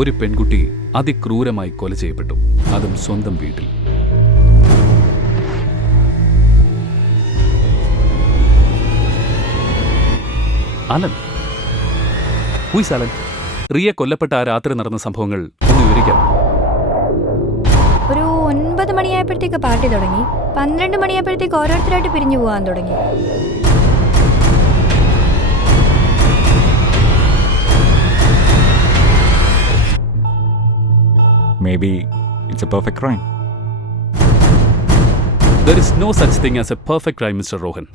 ഒരു പെൺകുട്ടി അതിക്രൂരമായി കൊല ചെയ്യപ്പെട്ടു, അതും സ്വന്തം വീട്ടിൽ. Allen, who is Allen? റിയ കൊല്ലപ്പെട്ട ആ രാത്രി നടന്ന സംഭവങ്ങൾ ഒന്ന് വിവരിക്കാം. ഒരു 9 മണിയായപ്പോഴത്തേക്ക് പാർട്ടി തുടങ്ങി. 12 മണിയായപ്പോഴത്തേക്ക് ഓരോരുത്തരായിട്ട് പിരിഞ്ഞു പോകാൻ തുടങ്ങി. Maybe it's a perfect crime. There is no such thing as a perfect crime, Mr. Rohan.